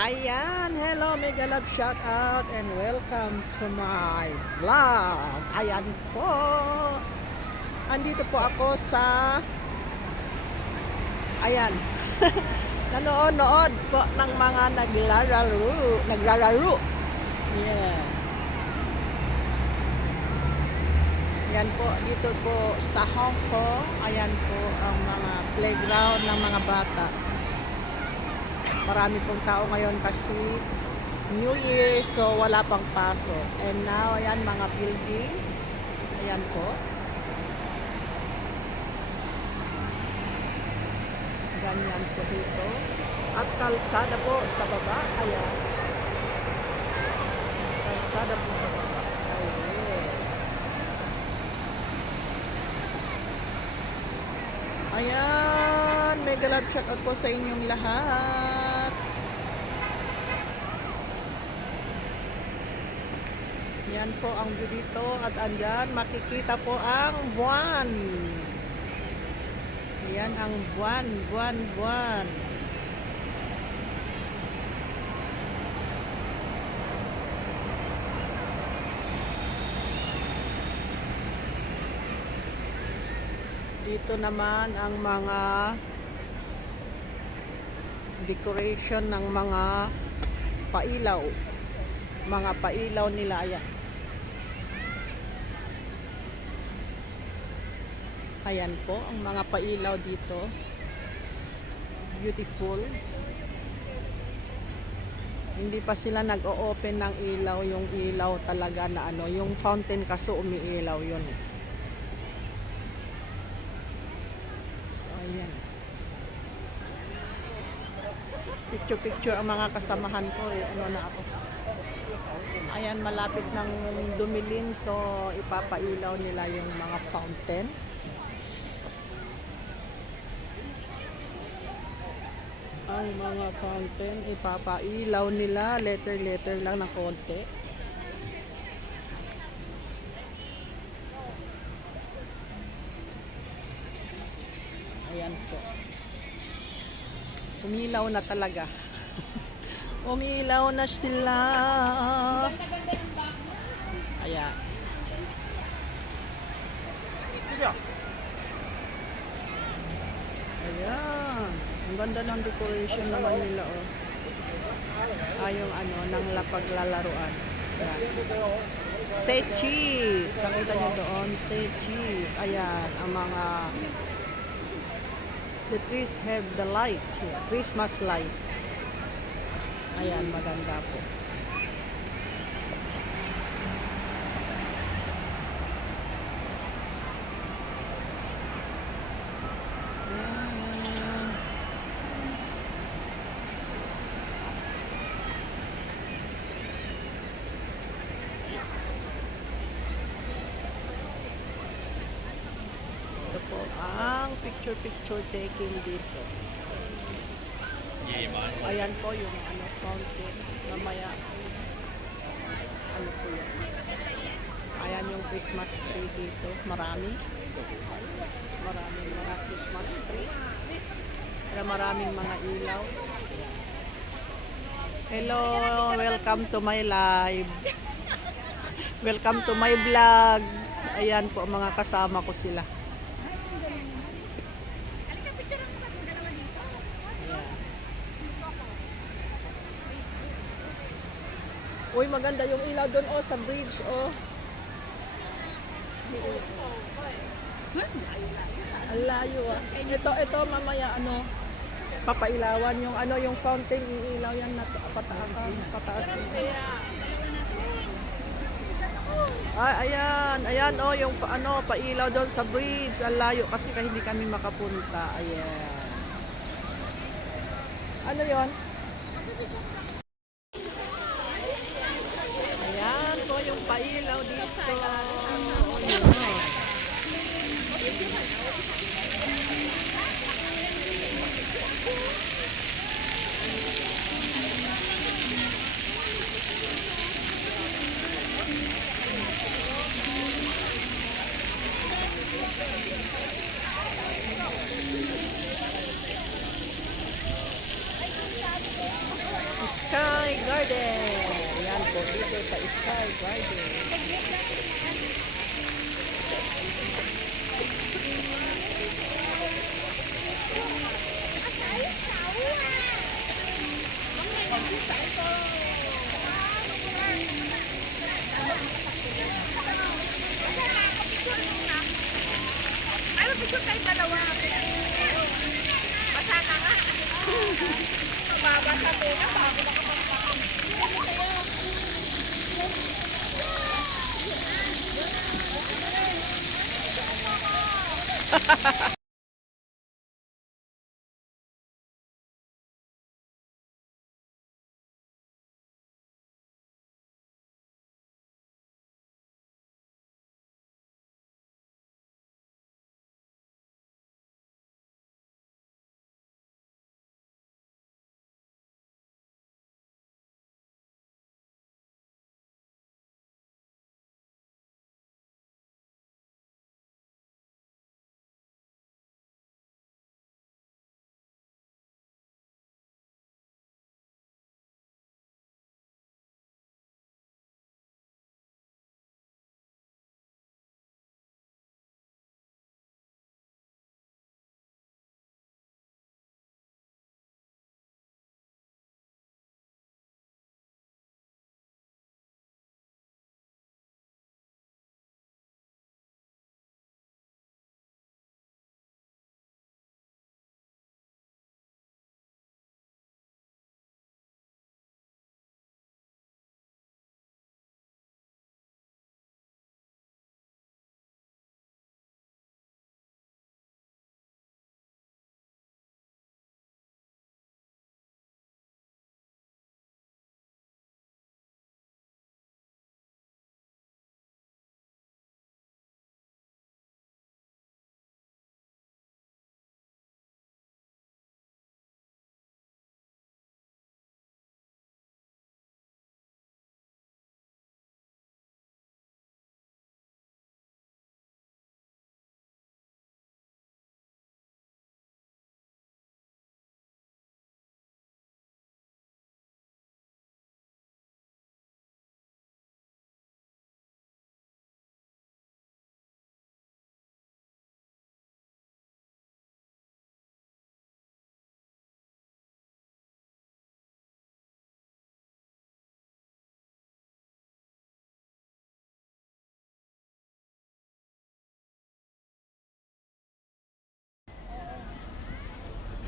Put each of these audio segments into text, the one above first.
Ayan, hello, mega love shout out and welcome to my vlog. Ayan po. Andito po ako sa ayan. Nanood-nood po ng mga naglalaro. Yeah. Ayan po, dito po sa Hong Kong. Ayan po ang mga playground ng mga bata. Marami pong tao ngayon kasi New Year, so wala pang pasok. And now, ayan, mga buildings. Ayan po. Ganyan po dito. At kalsada po sa baba. Ayan. Kalsada po sa baba. Ayan. Ayan. Mega love shout out po sa inyong lahat. Yan po ang view dito at andyan makikita po ang buwan. Yan ang buwan. Dito naman ang mga decoration ng mga pailaw. Mga pailaw nila ayan. Ayan po, ang mga pailaw dito. Beautiful. Hindi pa sila nag-o-open ng ilaw. Yung ilaw talaga na ano, yung fountain kaso umiilaw yun. So, ayan. Picture ang mga kasamahan ko. Ano na ako. Ayan, malapit ng dumilim. So, ipapailaw nila yung mga fountain. Ang mga fountain ipapailaw nila, letter lang ng konti. Ayan po, umilaw na talaga. Umilaw na sila. Ayan. Ayan. Ang ganda ng decoration naman nila, oh. Yung ano, ng lapaglalaruan. Say cheese. Nakita nyo doon, say cheese. Ayan, ang mga the trees have the lights here. Christmas lights. Ayan, maganda po. Ito po ang picture taking dito. Ayan po yung ano, fountain. Mamaya ano po yun. Ayan yung Christmas tree dito. Maraming mga Christmas tree. Maraming mga ilaw. Hello, welcome to my live. Welcome to my vlog. Ayan po mga kasama ko sila. Uy, maganda yung ilaw doon, oh, sa bridge, oh. Ang layo, ah. Ito, mamaya, ano, papailawan yung, ano, yung fountain, iilaw yan na pataas. Ayan, oh, yung, ano, pailaw doon sa bridge. Ang layo, kasi hindi kami makapunta. Ayan. Ano yon? Yung pailaw dito. Sky Garden. Ano picture kayo dalawa? Basa ka nga. Babasa ko na bago makapagpapag.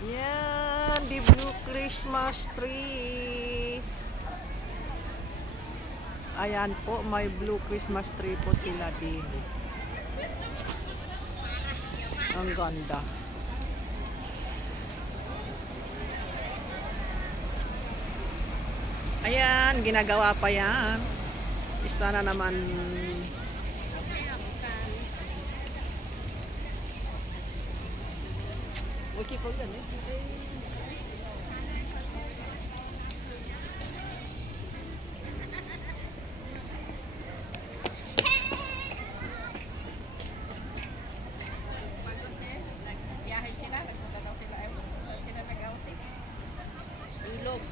Yan, the blue Christmas tree. Ayan po, may blue Christmas tree po sila din. Ang ganda. Ayan, ginagawa pa yan. Isa na naman. Okay po yan eh. Biyahe sila, nagpunta daw sila. Saan sila nag-outing? Ilog.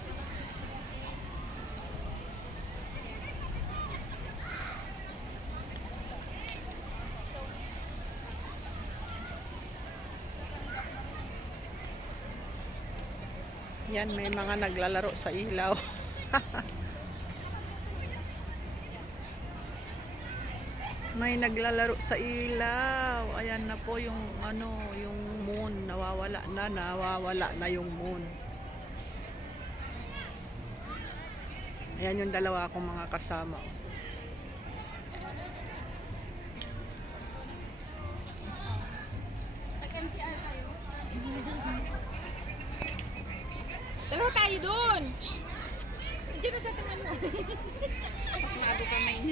Yan, may mga naglalaro sa ilaw. May naglalaro sa ilaw. Ayan na po yung ano, yung moon. Nawawala na yung moon. Ayan yung dalawa kong mga kasama. Nag-MTR tayo. Dalawa tayo dun! Diyan na sa taman mo. Mas maado ka may